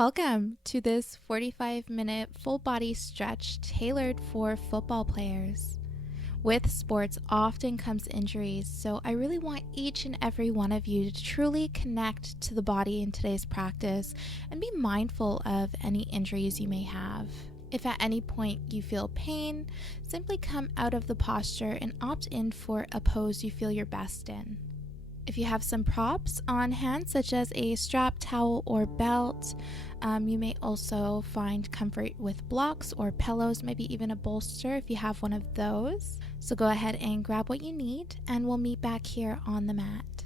Welcome to this 45-minute full body stretch tailored for football players. With sports often comes injuries, so I really want each and every one of you to truly connect to the body in today's practice and be mindful of any injuries you may have. If at any point you feel pain, simply come out of the posture and opt in for a pose you feel your best in. If you have some props on hand, such as a strap, towel, or belt, you may also find comfort with blocks or pillows, maybe even a bolster if you have one of those. So go ahead and grab what you need, and we'll meet back here on the mat.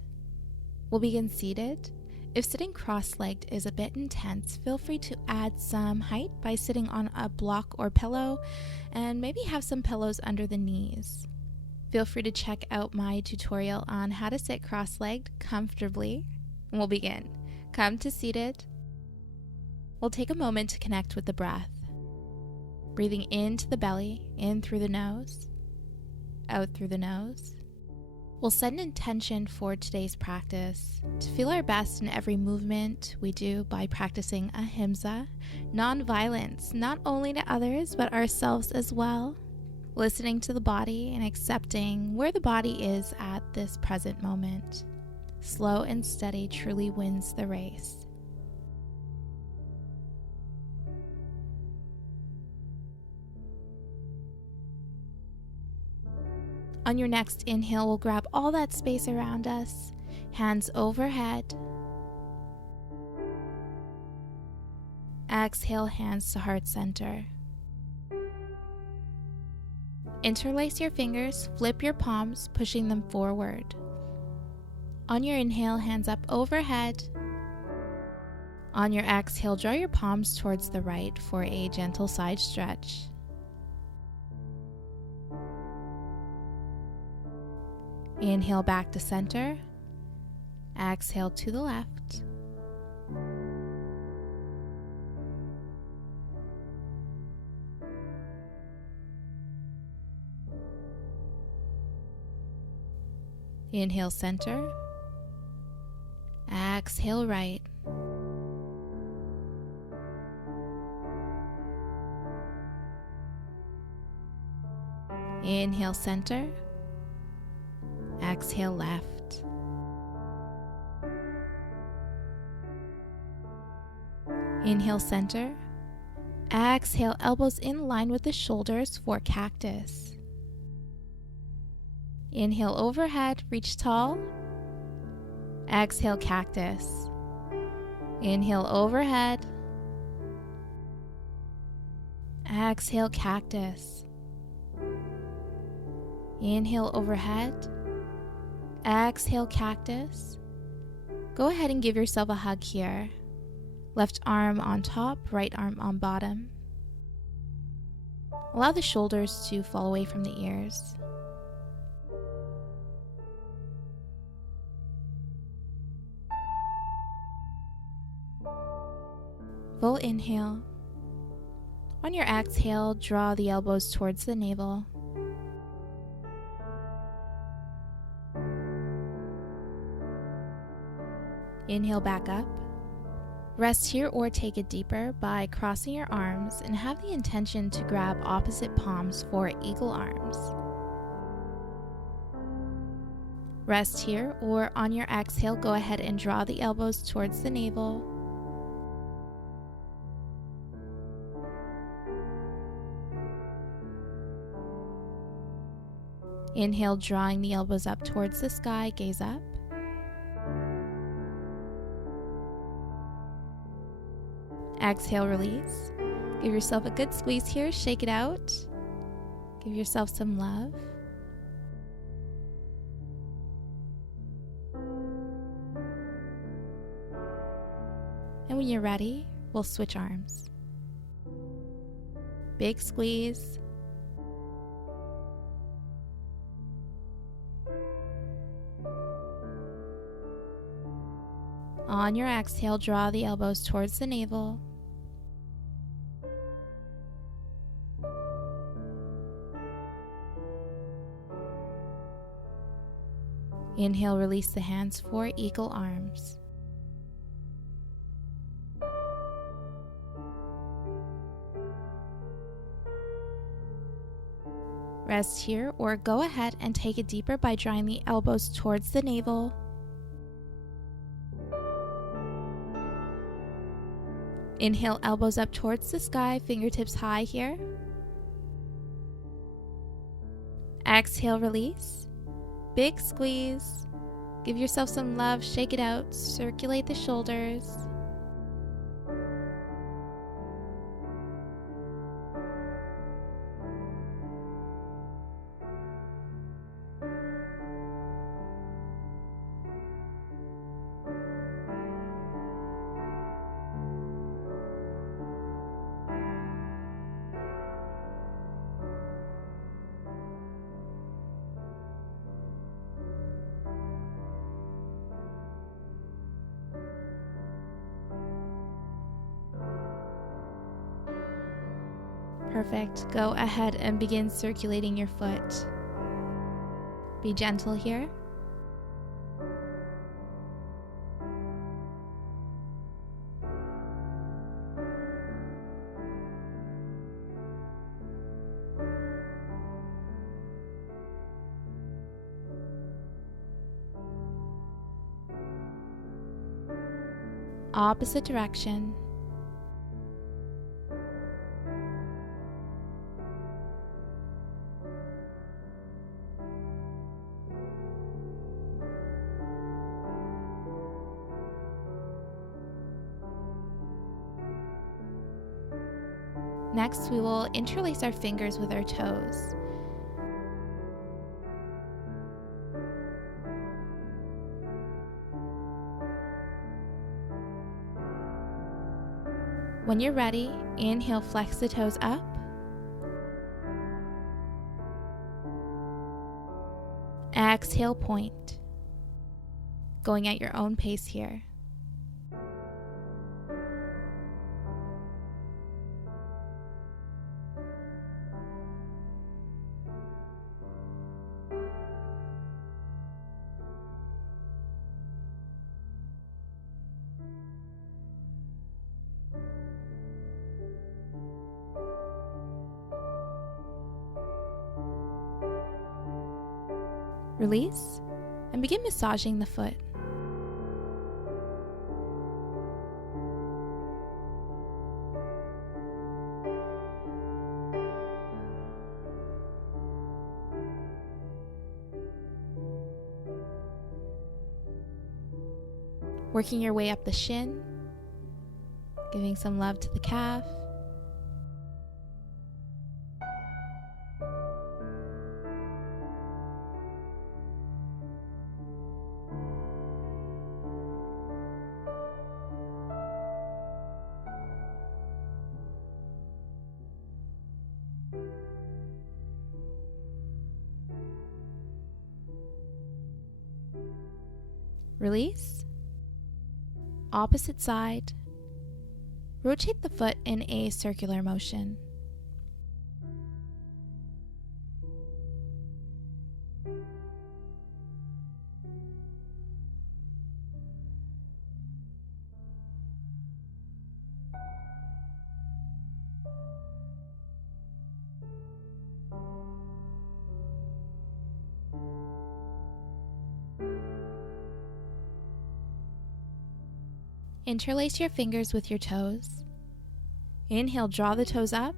We'll begin seated. If sitting cross-legged is a bit intense, feel free to add some height by sitting on a block or pillow, and maybe have some pillows under the knees. Feel free to check out my tutorial on how to sit cross-legged comfortably. And we'll begin. Come to seated. We'll take a moment to connect with the breath. Breathing into the belly, in through the nose, out through the nose. We'll set an intention for today's practice to feel our best in every movement we do by practicing ahimsa, non-violence, not only to others but ourselves as well. Listening to the body and accepting where the body is at this present moment. Slow and steady truly wins the race. On your next inhale, we'll grab all that space around us, hands overhead. Exhale, hands to heart center. Interlace your fingers, flip your palms, pushing them forward. On your inhale, hands up overhead. On your exhale, draw your palms towards the right for a gentle side stretch. Inhale back to center. Exhale to the left. Inhale center, exhale right. Inhale center, exhale left. Inhale center, exhale elbows in line with the shoulders for cactus. Inhale overhead, reach tall. Exhale cactus. Inhale overhead. Exhale cactus. Inhale overhead. Exhale cactus. Go ahead and give yourself a hug here. Left arm on top, right arm on bottom. Allow the shoulders to fall away from the ears. Full inhale. On your exhale, draw the elbows towards the navel. Inhale back up. Rest here or take it deeper by crossing your arms and have the intention to grab opposite palms for eagle arms. Rest here or on your exhale, go ahead and draw the elbows towards the navel. Inhale, drawing the elbows up towards the sky, gaze up. Exhale, release. Give yourself a good squeeze here, shake it out. Give yourself some love. And when you're ready, we'll switch arms. Big squeeze. On your exhale, draw the elbows towards the navel. Inhale, release the hands for eagle arms. Rest here or go ahead and take it deeper by drawing the elbows towards the navel. Inhale, elbows up towards the sky, fingertips high here. Exhale, release. Big squeeze. Give yourself some love, shake it out, circulate the shoulders. Perfect. Go ahead and begin circulating your foot. Be gentle here. Opposite direction. Next, we will interlace our fingers with our toes. When you're ready, inhale, flex the toes up. Exhale, point. Going at your own pace here. Release and begin massaging the foot. Working your way up the shin, giving some love to the calf. Release. Opposite side. Rotate the foot in a circular motion. Interlace your fingers with your toes. Inhale, draw the toes up.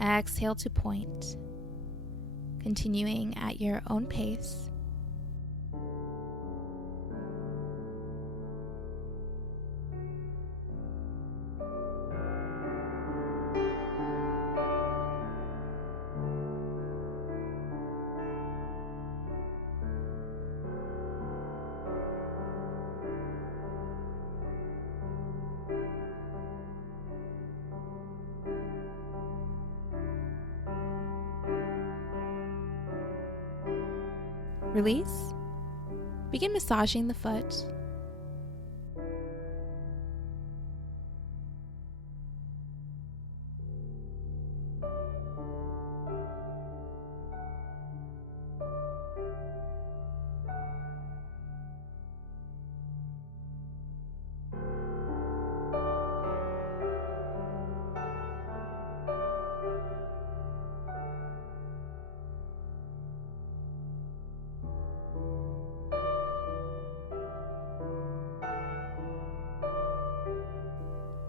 Exhale to point. Continuing at your own pace. Release. Begin massaging the foot.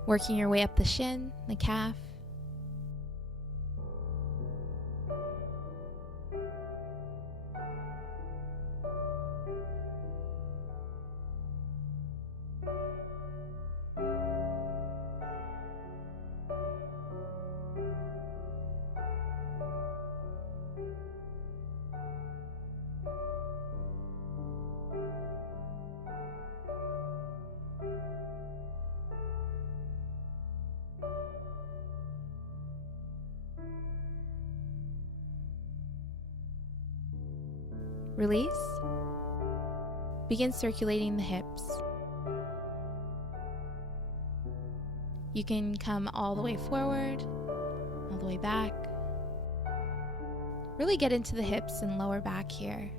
Working your way up the shin, the calf. Release. Begin circulating the hips. You can come all the way forward, all the way back. Really get into the hips and lower back here.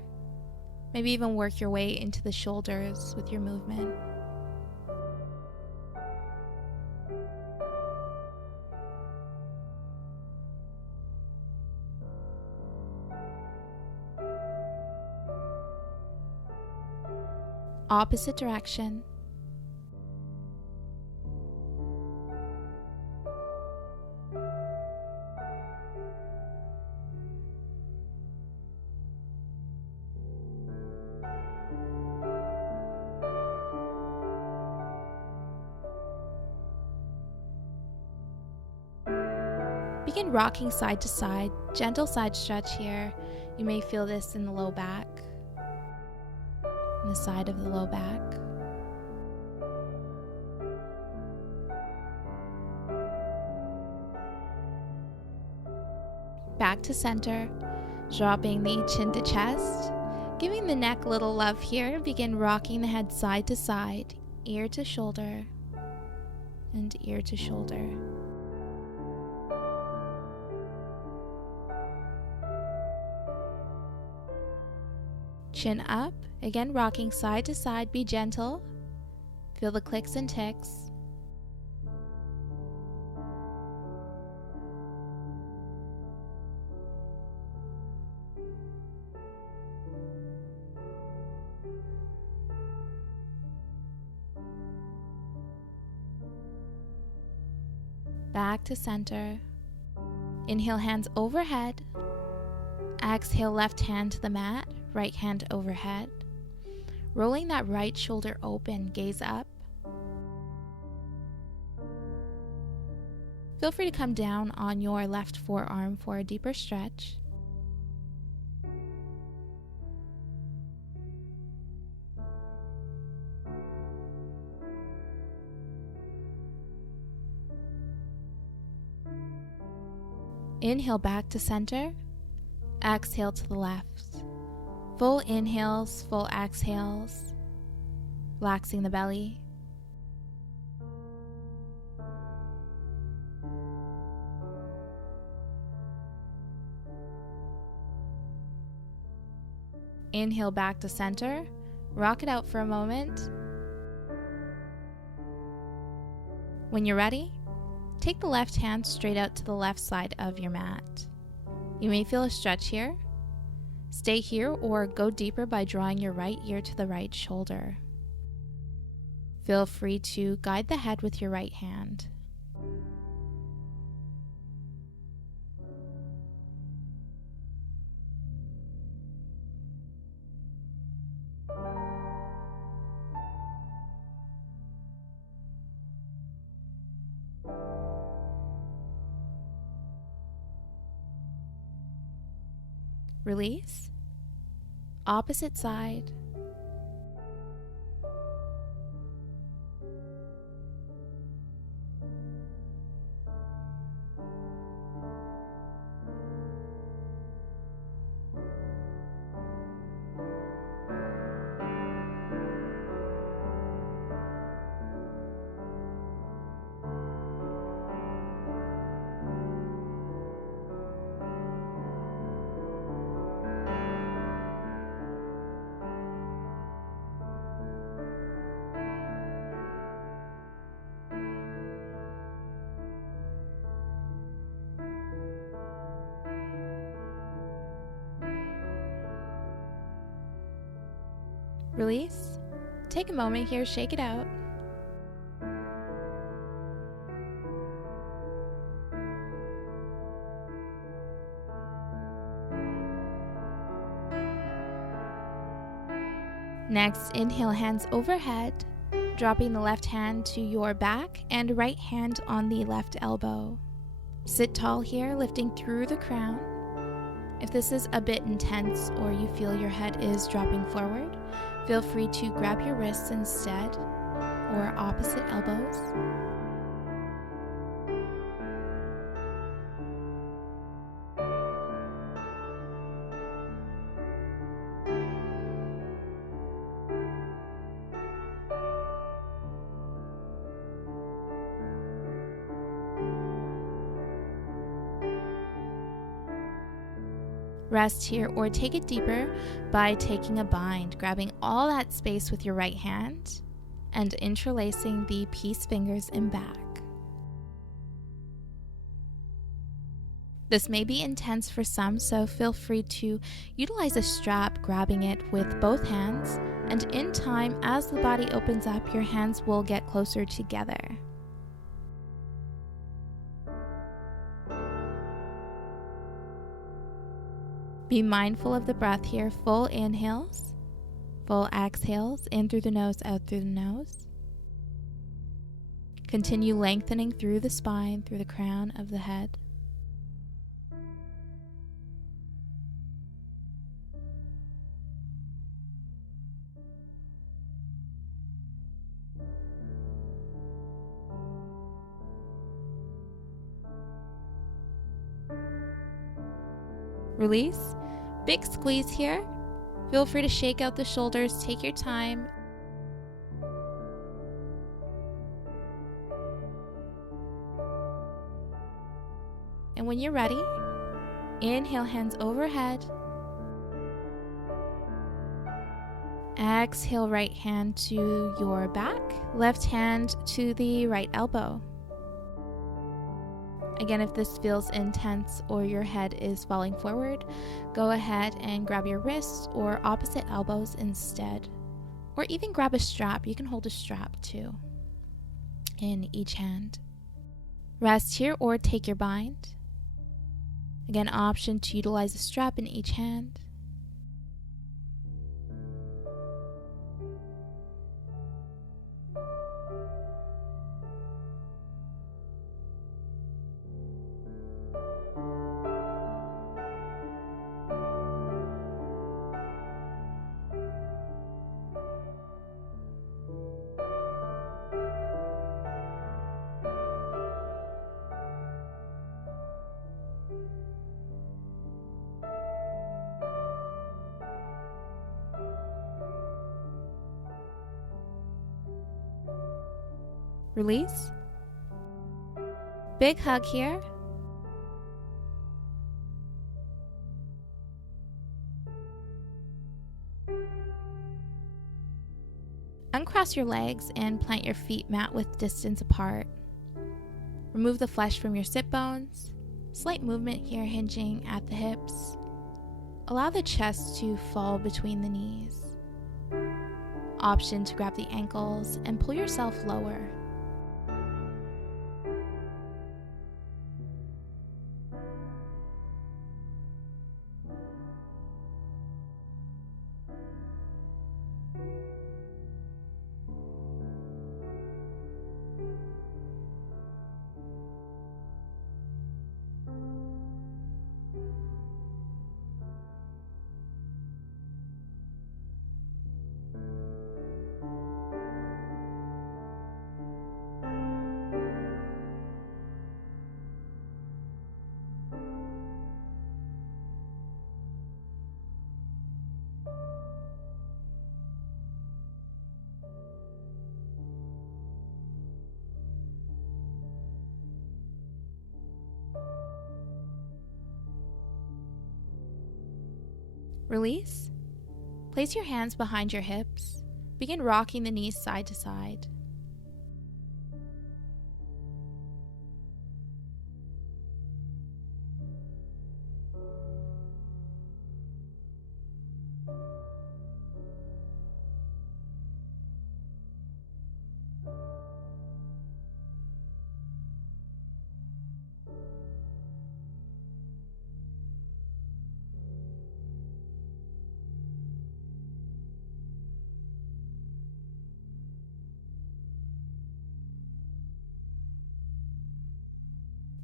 Maybe even work your way into the shoulders with your movement. Opposite direction. Begin rocking side to side, gentle side stretch here. You may feel this in the low back. The side of the low back. Back to center, dropping the chin to chest, giving the neck a little love here. Begin rocking the head side to side, ear to shoulder, and ear to shoulder. Chin up, again rocking side to side, be gentle. Feel the clicks and ticks. Back to center. Inhale, hands overhead. Exhale, left hand to the mat, right hand overhead. Rolling that right shoulder open, gaze up. Feel free to come down on your left forearm for a deeper stretch. Inhale back to center. Exhale to the left. Full inhales, full exhales. Relaxing the belly. Inhale back to center. Rock it out for a moment. When you're ready, take the left hand straight out to the left side of your mat. You may feel a stretch here. Stay here or go deeper by drawing your right ear to the right shoulder. Feel free to guide the head with your right hand. Release. Opposite side. Release. Take a moment here, shake it out. Next, inhale, hands overhead, dropping the left hand to your back and right hand on the left elbow. Sit tall here, lifting through the crown. If this is a bit intense or you feel your head is dropping forward, feel free to grab your wrists instead or opposite elbows. Rest here or take it deeper by taking a bind, grabbing all that space with your right hand and interlacing the peace fingers in back. This may be intense for some, so feel free to utilize a strap, grabbing it with both hands, and in time, as the body opens up, your hands will get closer together. Be mindful of the breath here. Full inhales, full exhales, in through the nose, out through the nose. Continue lengthening through the spine, through the crown of the head. Release. Big squeeze here. Feel free to shake out the shoulders. Take your time. And when you're ready, inhale, hands overhead. Exhale, right hand to your back, left hand to the right elbow. Again, if this feels intense or your head is falling forward, go ahead and grab your wrists or opposite elbows instead. Or even grab a strap. You can hold a strap too in each hand. Rest here or take your bind. Again, option to utilize a strap in each hand. Release. Big hug here. Uncross your legs and plant your feet mat width distance apart. Remove the flesh from your sit bones. Slight movement here, hinging at the hips. Allow the chest to fall between the knees. Option to grab the ankles and pull yourself lower. Release. Place your hands behind your hips. Begin rocking the knees side to side.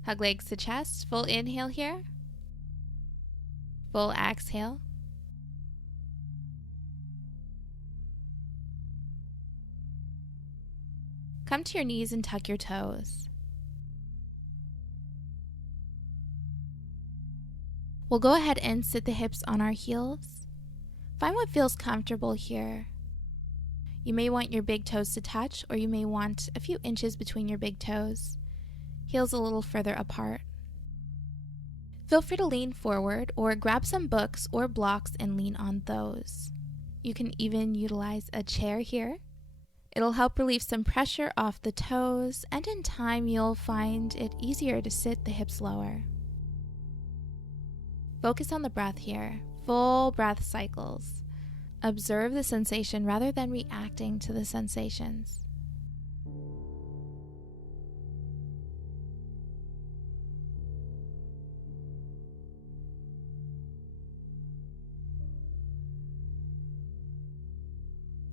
Hug legs to chest. Full inhale here. Full exhale. Come to your knees and tuck your toes. We'll go ahead and sit the hips on our heels. Find what feels comfortable here. You may want your big toes to touch, or you may want a few inches between your big toes, heels a little further apart. Feel free to lean forward or grab some books or blocks and lean on those. You can even utilize a chair here. It'll help relieve some pressure off the toes, and in time you'll find it easier to sit the hips lower. Focus on the breath here. Full breath cycles. Observe the sensation rather than reacting to the sensations.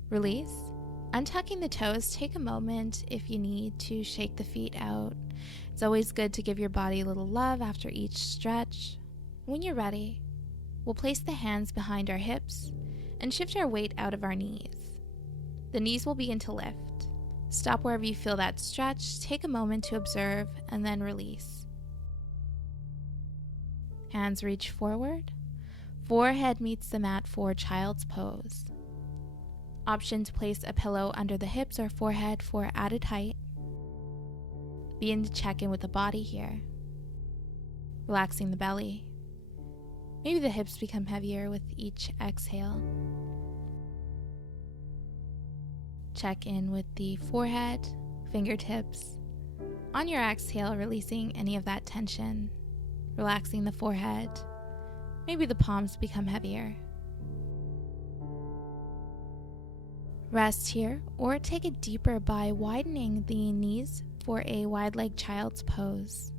Release. Untucking the toes, take a moment if you need to shake the feet out. It's always good to give your body a little love after each stretch. When you're ready, we'll place the hands behind our hips and shift our weight out of our knees. The knees will begin to lift. Stop wherever you feel that stretch, take a moment to observe, and then release. Hands reach forward. Forehead meets the mat for child's pose. Option to place a pillow under the hips or forehead for added height. Begin to check in with the body here. Relaxing the belly. Maybe the hips become heavier with each exhale. Check in with the forehead, fingertips. On your exhale, releasing any of that tension. Relaxing the forehead. Maybe the palms become heavier. Rest here, or take it deeper by widening the knees for a wide-legged child's pose.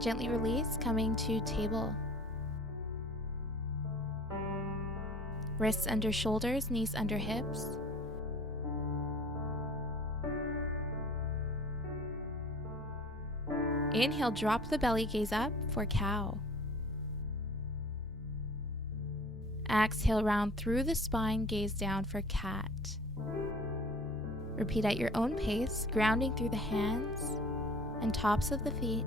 Gently release, coming to table. Wrists under shoulders, knees under hips. Inhale, drop the belly, gaze up for cow. Exhale, round through the spine, gaze down for cat. Repeat at your own pace, grounding through the hands and tops of the feet.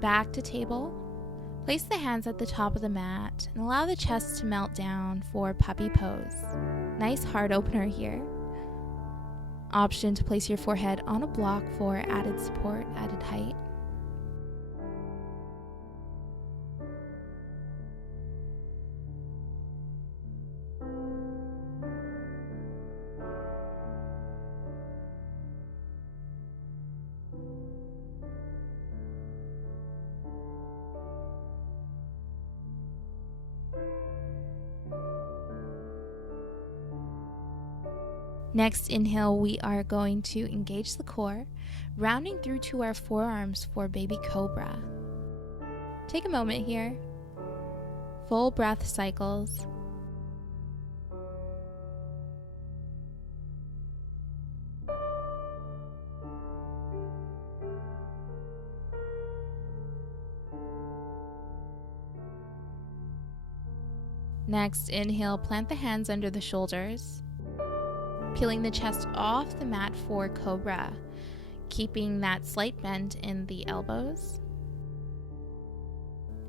Back to table. Place the hands at the top of the mat and allow the chest to melt down for puppy pose. Nice heart opener here. Option to place your forehead on a block for added support, added height. Next inhale, we are going to engage the core, rounding through to our forearms for baby cobra. Take a moment here. Full breath cycles. Next, inhale, plant the hands under the shoulders, peeling the chest off the mat for cobra, keeping that slight bend in the elbows.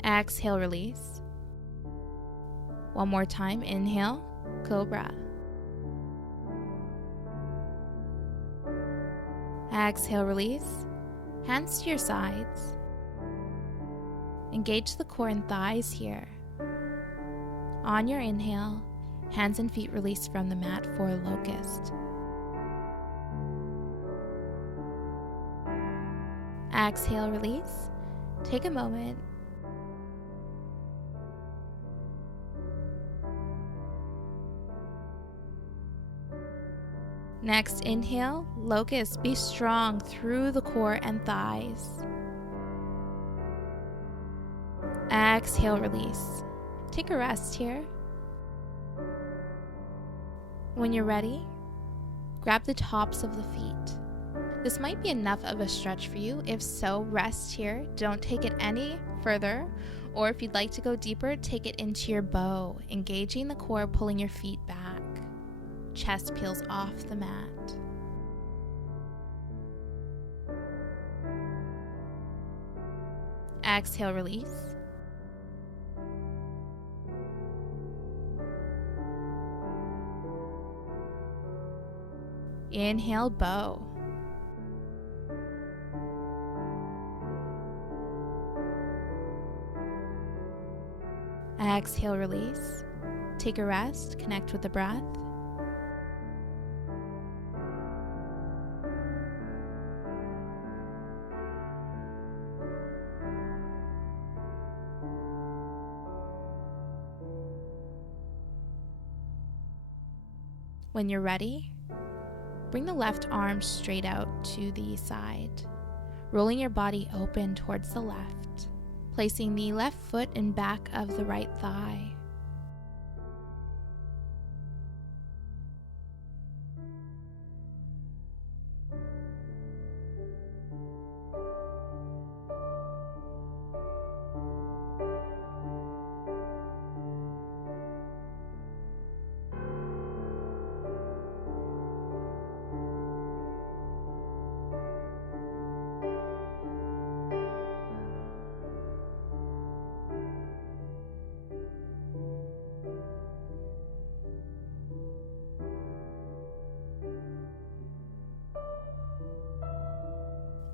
Exhale, release. One more time, inhale, cobra. Exhale, release. Hands to your sides. Engage the core and thighs here. On your inhale, hands and feet release from the mat for locust. Exhale, release. Take a moment. Next, inhale, locust. Be strong through the core and thighs. Exhale, release. Take a rest here. When you're ready, grab the tops of the feet. This might be enough of a stretch for you. If so, rest here. Don't take it any further. Or if you'd like to go deeper, take it into your bow, engaging the core, pulling your feet back. Chest peels off the mat. Exhale, release. Inhale, bow. Exhale, release. Take a rest, connect with the breath. When you're ready, bring the left arm straight out to the side, rolling your body open towards the left, placing the left foot in back of the right thigh.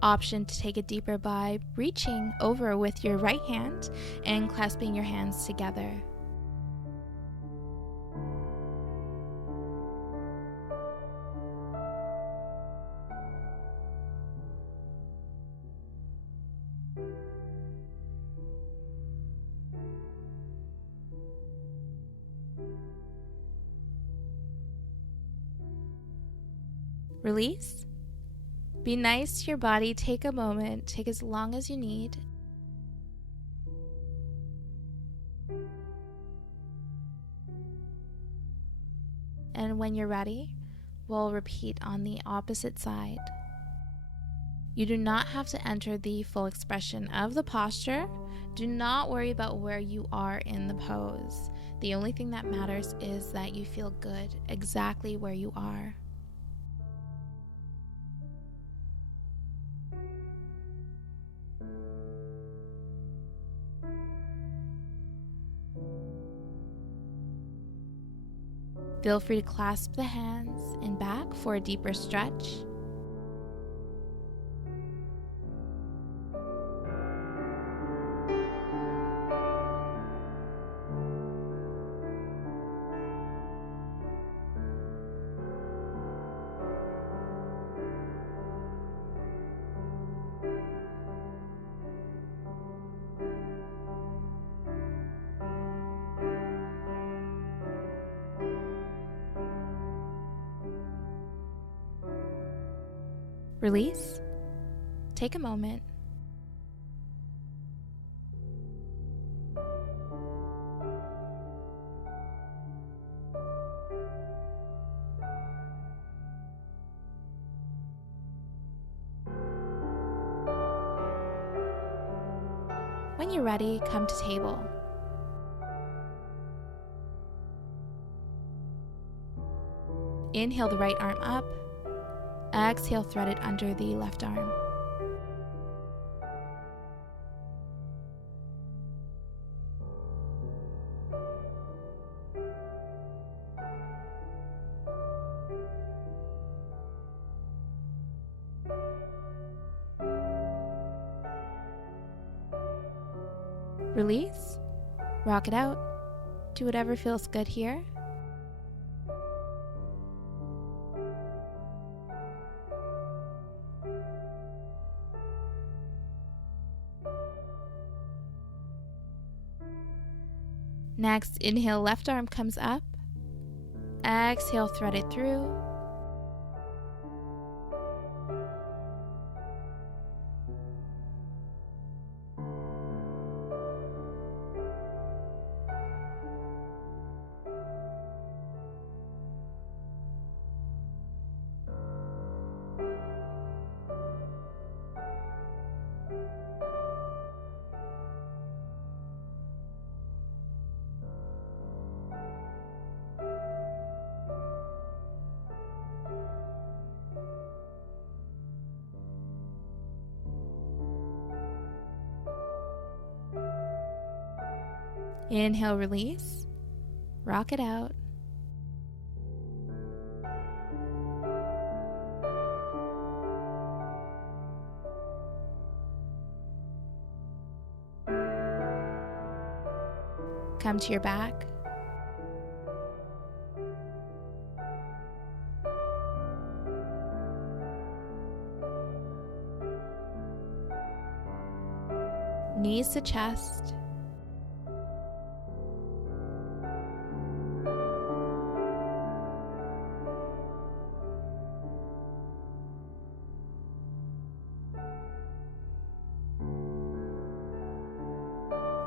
Option to take it deeper by reaching over with your right hand and clasping your hands together. Release. Be nice to your body. Take a moment. Take as long as you need. And when you're ready, we'll repeat on the opposite side. You do not have to enter the full expression of the posture. Do not worry about where you are in the pose. The only thing that matters is that you feel good exactly where you are. Feel free to clasp the hands in back for a deeper stretch. Release. Take a moment. When you're ready, come to table. Inhale the right arm up. Exhale, thread it under the left arm. Release. Rock it out. Do whatever feels good here. Next, inhale, left arm comes up. Exhale, thread it through. Inhale, release. Rock it out. Come to your back. Knees to chest.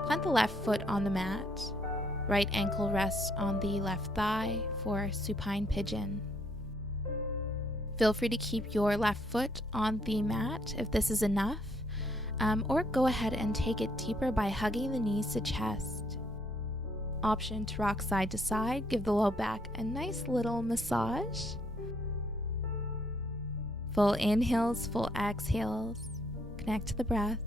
Plant the left foot on the mat. Right ankle rests on the left thigh for supine pigeon. Feel free to keep your left foot on the mat if this is enough, or go ahead and take it deeper by hugging the knees to chest. Option to rock side to side, give the low back a nice little massage. Full inhales, full exhales. Connect to the breath.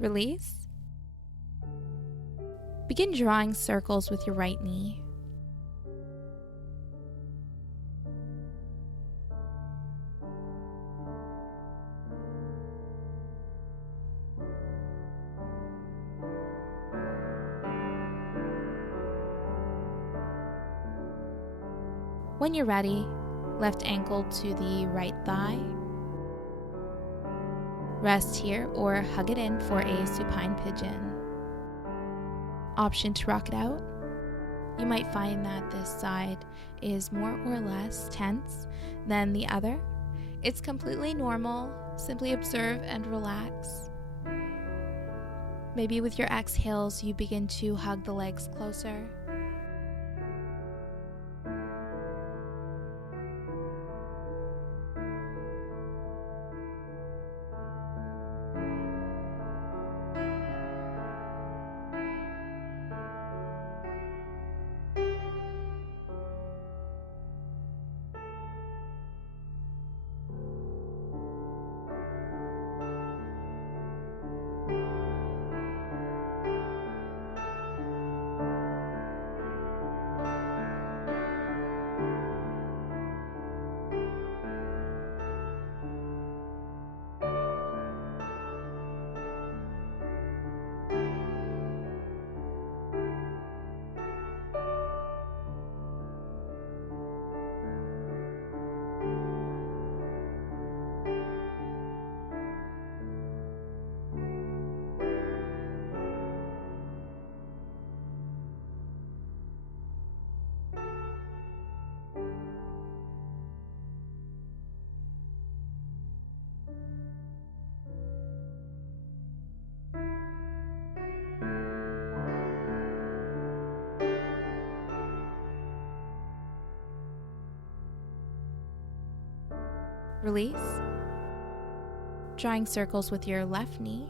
Release. Begin drawing circles with your right knee. When you're ready, left ankle to the right thigh. Rest here or hug it in for a supine pigeon. Option to rock it out. You might find that this side is more or less tense than the other. It's completely normal. Simply observe and relax. Maybe with your exhales, you begin to hug the legs closer. Release. Drawing circles with your left knee.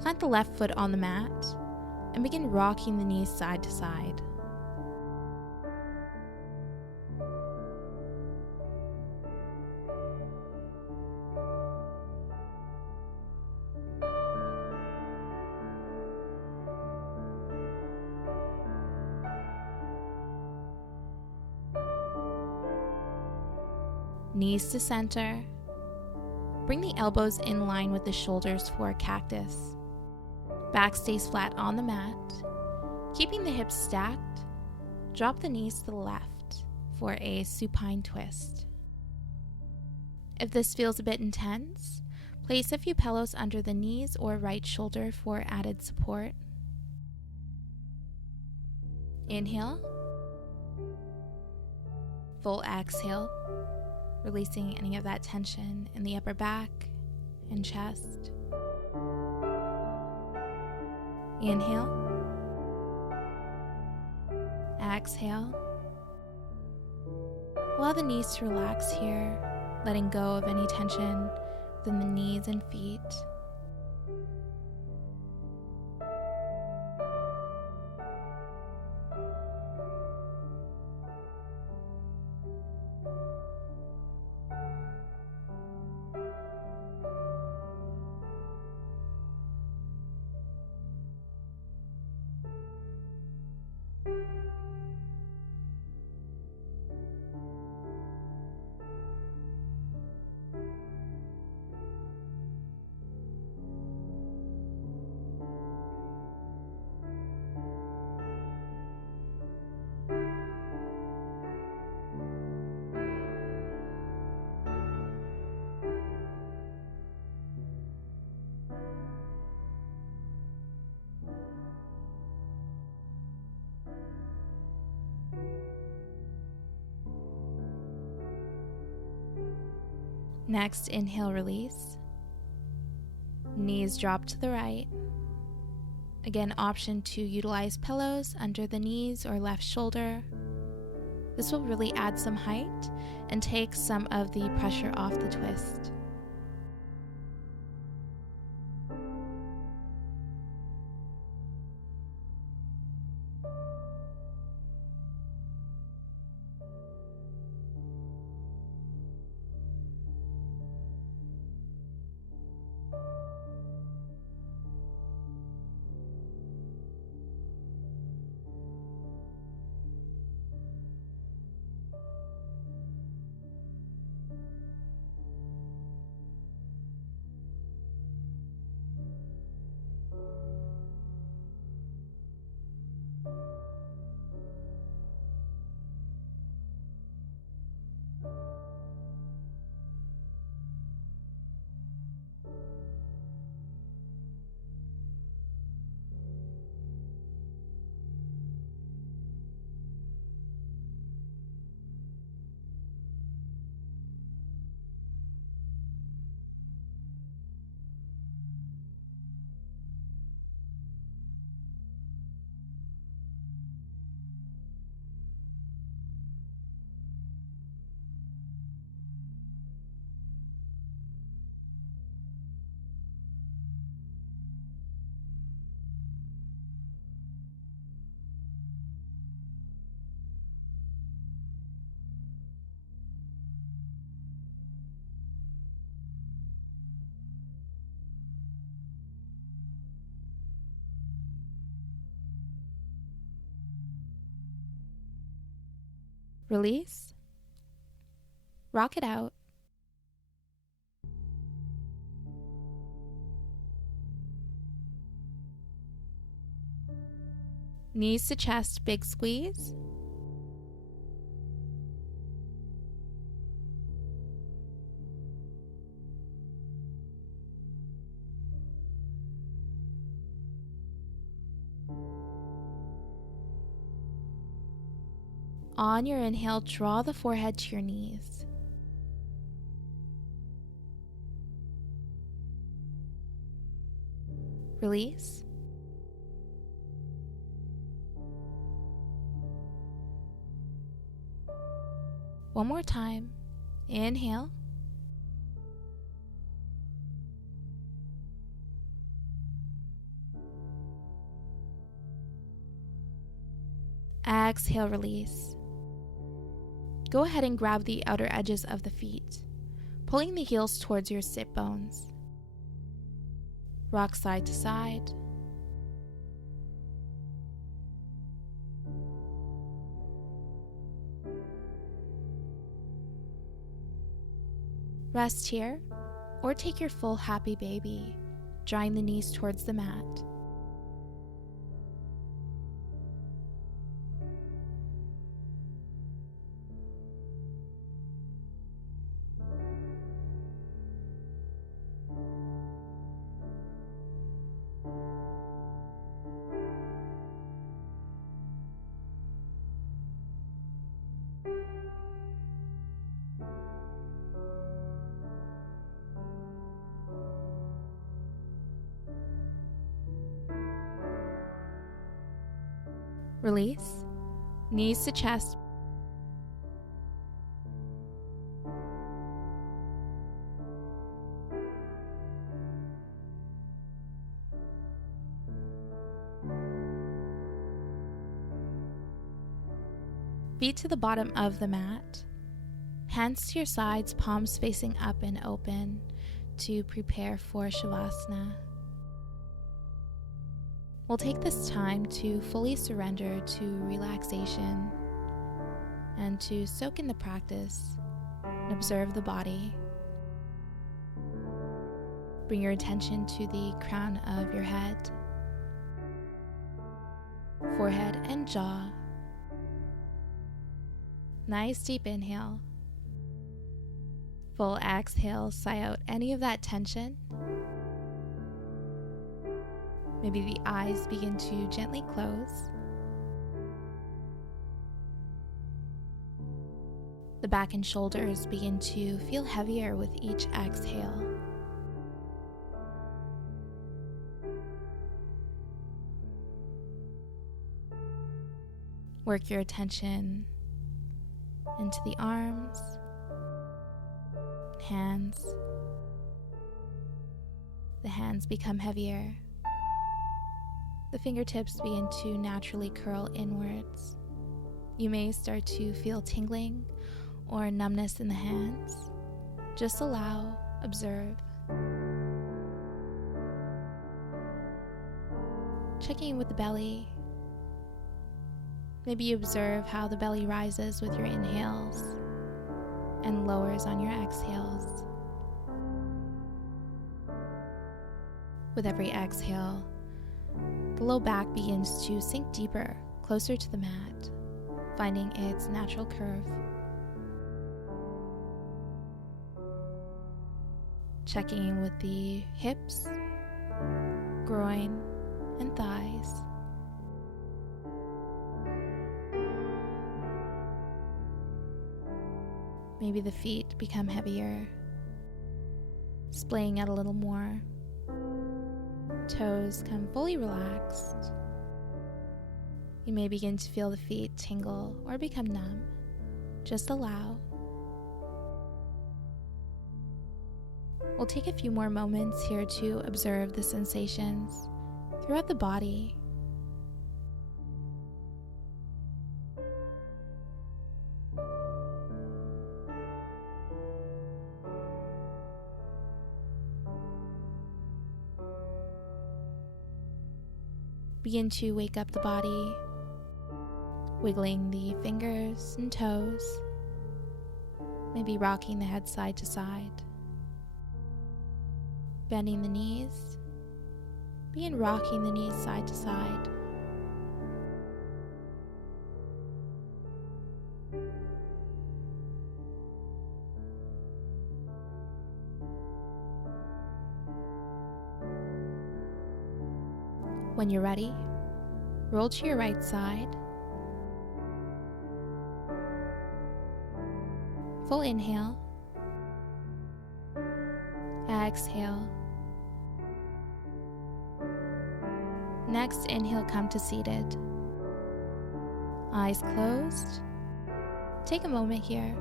Plant the left foot on the mat and begin rocking the knees side to side. Knees to center. Bring the elbows in line with the shoulders for a cactus. Back stays flat on the mat. Keeping the hips stacked, drop the knees to the left for a supine twist. If this feels a bit intense, place a few pillows under the knees or right shoulder for added support. Inhale. Full exhale, releasing any of that tension in the upper back and chest. Inhale. Exhale. Allow the knees to relax here, letting go of any tension within the knees and feet. Next, inhale, release. Knees drop to the right. Again, option to utilize pillows under the knees or left shoulder. This will really add some height and take some of the pressure off the twist. Release. Rock it out. Knees to chest, big squeeze. On your inhale, draw the forehead to your knees. Release. One more time. Inhale. Exhale, release. Go ahead and grab the outer edges of the feet, pulling the heels towards your sit bones. Rock side to side. Rest here, or take your full happy baby, drawing the knees towards the mat. Release. Knees to chest. Feet to the bottom of the mat. Hands to your sides, palms facing up and open to prepare for Savasana. We'll take this time to fully surrender to relaxation and to soak in the practice and observe the body. Bring your attention to the crown of your head, forehead and jaw. Nice deep inhale. Full exhale, sigh out any of that tension. Maybe the eyes begin to gently close. The back and shoulders begin to feel heavier with each exhale. Work your attention into the arms, hands. The hands become heavier. The fingertips begin to naturally curl inwards. You may start to feel tingling or numbness in the hands. Just allow, observe. Checking in with the belly. Maybe you observe how the belly rises with your inhales and lowers on your exhales. With every exhale, the low back begins to sink deeper, closer to the mat, finding its natural curve. Checking in with the hips, groin, and thighs. Maybe the feet become heavier, splaying out a little more. Toes come fully relaxed. You may begin to feel the feet tingle or become numb. Just allow. We'll take a few more moments here to observe the sensations throughout the body. Begin to wake up the body. wiggling the fingers and toes, maybe rocking the head side to side, bending the knees, begin rocking the knees side to side. When you're ready, roll to your right side. Full inhale. Exhale. Next inhale, come to seated. Eyes closed. Take a moment here.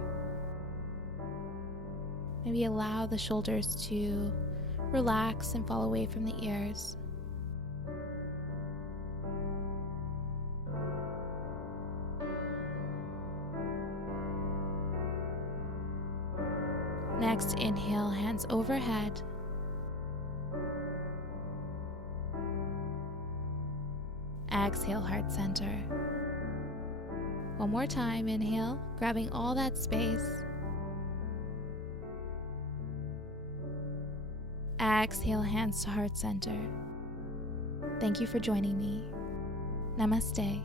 Maybe allow the shoulders to relax and fall away from the ears. Next, inhale, hands overhead. Exhale, heart center. One more time, inhale, grabbing all that space. Exhale, hands to heart center. Thank you for joining me. Namaste.